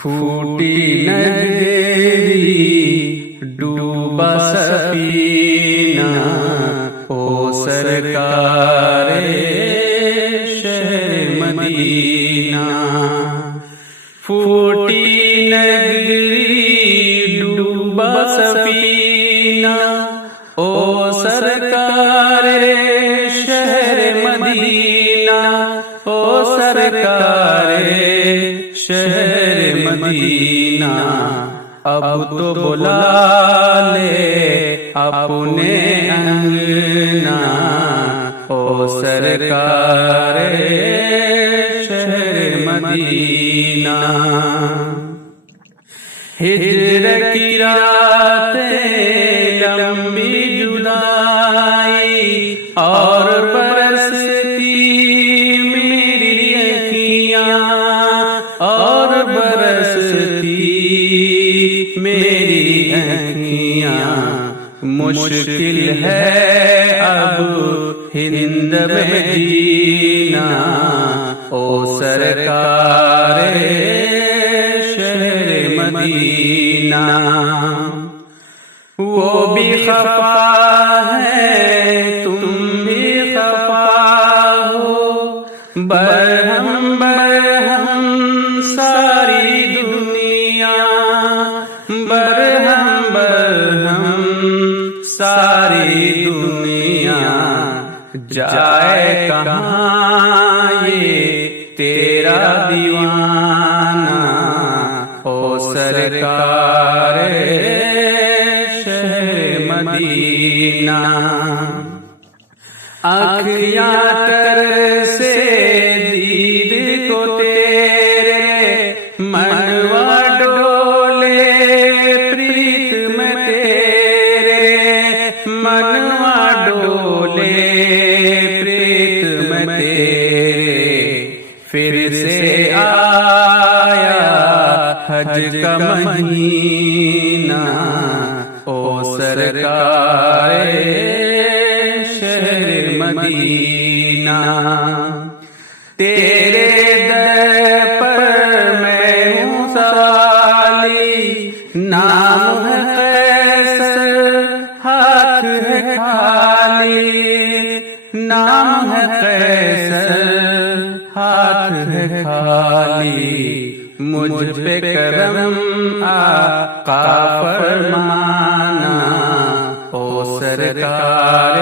پھوٹی نگری ڈوبا سفینہ، او سرکار شہر مدینہ۔ پھوٹی نگری ڈوبا سفینہ، او سرکار شہر مدینہ، او سرکار شہر مدینہ۔ اب تو بلا لے اپنے انگنا، او سرکار شہر مدینہ۔ ہجر کی راتیں لمبی جدائی، اور برستی میری اکھیاں، اور برستی میری اکھیاں۔ مشکل ہے اب ہند میں جینا، او سرکار شہر مدینہ۔ وہ بھی خفا ہے تم بھی خفا ہو، برہم برہم ساری دنیا، برہم برہم ساری دنیا۔ جائے کہاں یہ تیرا دیوانہ، او سرکار شہر مدینہ۔ آنکھیاں ترسے دید کو تیرے، منوا ڈولے پریت میں تیرے، منوا ڈولے پریت میں تیرے۔ پھر سے آیا حج کا مہینہ، او سرکار شہر مدینہ۔ تیرے در پر میں ہوں سوالی، نام ہے قیصر ہاتھ ہے خالی، نام ہے قیصر ہاتھ ہے خالی۔ مجھ پہ کرم آقا فرمانا، او سرکار